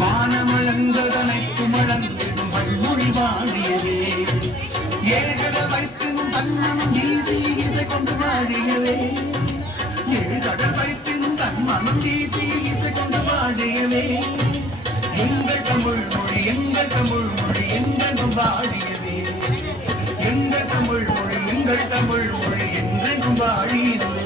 வானமழந்ததனை குமழந்திடும் வள்மொழி வாழியவே ஏகட வைத்தினும் தன்மனம் வீசி இசை கொண்டு வாழியவே ஏழ்கடல் வைத்தினும் தன்மனம் வீசி இசை கொண்டு வாழியவே எங்கள் தமிழ் மொழி எங்கள் தமிழ் மொழி எங்கெங்கும் வாழியவே எங்கள் தமிழ் மொழி எங்கள் தமிழ் வாழியவே.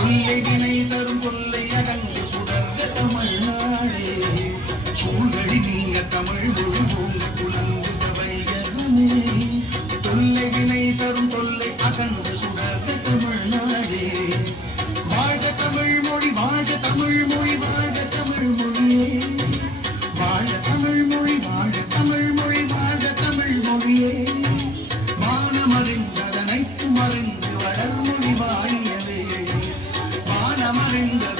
கொல்லை வினை தரும் கொல்லை அகன்று சுடர்ந்த தமிழ்நாடே. சூழலி நீங்க தமிழ் மொழி உங்க புலங்குத வையகமே தொல்லை வினை தரும் தொல்லை அகன்று சுடர்ந்த தமிழ்நாடே. வாழ்க தமிழ் மொழி வாழ்க தமிழ் மொழி வாழ்க தமிழ் மொழியே. வாழ தமிழ் மொழி வாழ தமிழ் மொழி வாழ்க தமிழ் மொழியே. மானமறிந்ததனைத்தும் மறைந்து வளர்மொழி வாழிய. வாழியவே மானமறிந்ததனைத்தும்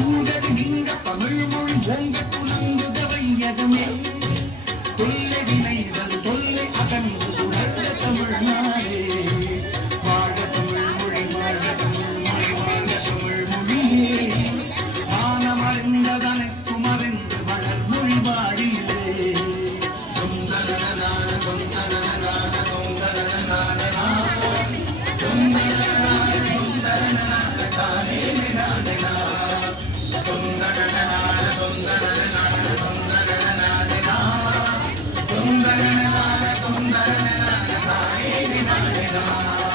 சூழல் நீங்க தமிழ் மொழி ஓங்க புலங்குத வையகமே. தொல்லை வினைதல் தொல்லை அகன்று Krishna.